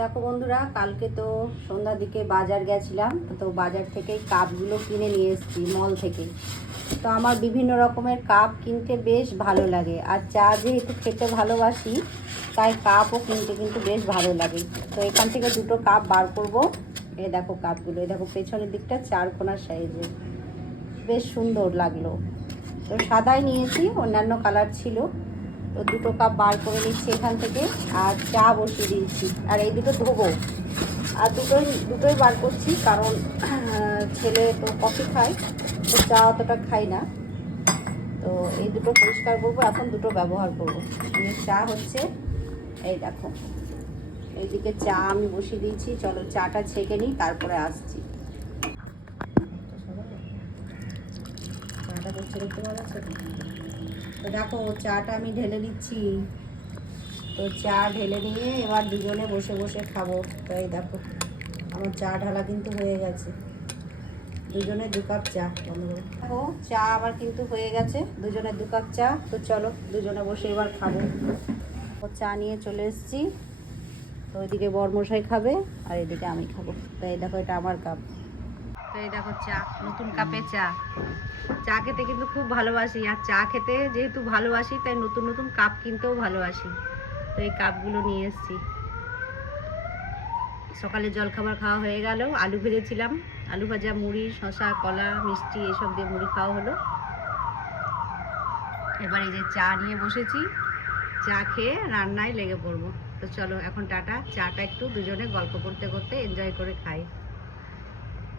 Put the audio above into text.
দেখো বন্ধুরা, কালকে তো সন্ধ্যার দিকে বাজার গেছিলাম, তো বাজার থেকে কাপগুলো কিনে নিয়ে এসেছি মল থেকে। তো আমার বিভিন্ন রকমের কাপ কিনতে বেশ ভালো লাগে, আর চা যেহেতু খেতে ভালোবাসি তাই কাপও কিনতে কিন্তু বেশ ভালো লাগে। তো এখান থেকে দুটো কাপ বার করব। এই দেখো কাপগুলো, এই দেখো পেছনের দিকটা 4 কোণার সাইজের, বেশ সুন্দর লাগলো। তো সাদাই নিয়েছি, অন্যান্য কালার ছিল। তো দুটো কাপ বার করে নিচ্ছি এখান থেকে, আর চা বসিয়ে দিয়েছি। আর এই দুটো ধোবো, আর দুটোই বার করছি, কারণ ছেলে তো কফি খায়, তো চা অতটা খাই না। তো এই দুটো পরিষ্কার করবো, এখন দুটো ব্যবহার করবো। চা হচ্ছে, এই দেখো এইদিকে চা আমি বসিয়ে দিয়েছি। চলো চাটা ছেঁকে নিই, তারপরে আসছি। চাটা করছে, দেখতে ভালো আছে। তো দেখো চাটা আমি ঢেলে দিচ্ছি। তো চা ঢেলে নিয়ে এবার দুজনে বসে বসে খাবো। তো এই দেখো আমার চা ঢালা কিন্তু হয়ে গেছে, দুজনে 2 কাপ চা। দেখো চা আবার কিন্তু হয়ে গেছে, দুজনে 2 কাপ চা। তো চলো দুজনে বসে এবার খাবো। চা নিয়ে চলে এসেছি। তো ওইদিকে বরমশাই খাবে, আর এদিকে আমি খাবো। তো এই দেখো এটা আমার কাপ। তো এই দেখো চা, নতুন কাপে চা। চা খেতে কিন্তু খুব ভালোবাসি, আর চা খেতে যেহেতু ভালোবাসি তাই নতুন নতুন কাপ কিনতেও ভালোবাসি। তো এই কাপগুলো নিয়ে এসেছি। সকালে জলখাবার খাওয়া হয়ে গেল, আলু ভেজেছিলাম, আলু ভাজা, মুড়ি, শসা, কলা, মিষ্টি এসব দিয়ে মুড়ি খাওয়া হলো। এবার এই যে চা নিয়ে বসেছি, চা খেয়ে রান্নায় লেগে পড়বো। তো চলো এখন টাটা। চাটা একটু দুজনে গল্প করতে করতে এনজয় করে খাই।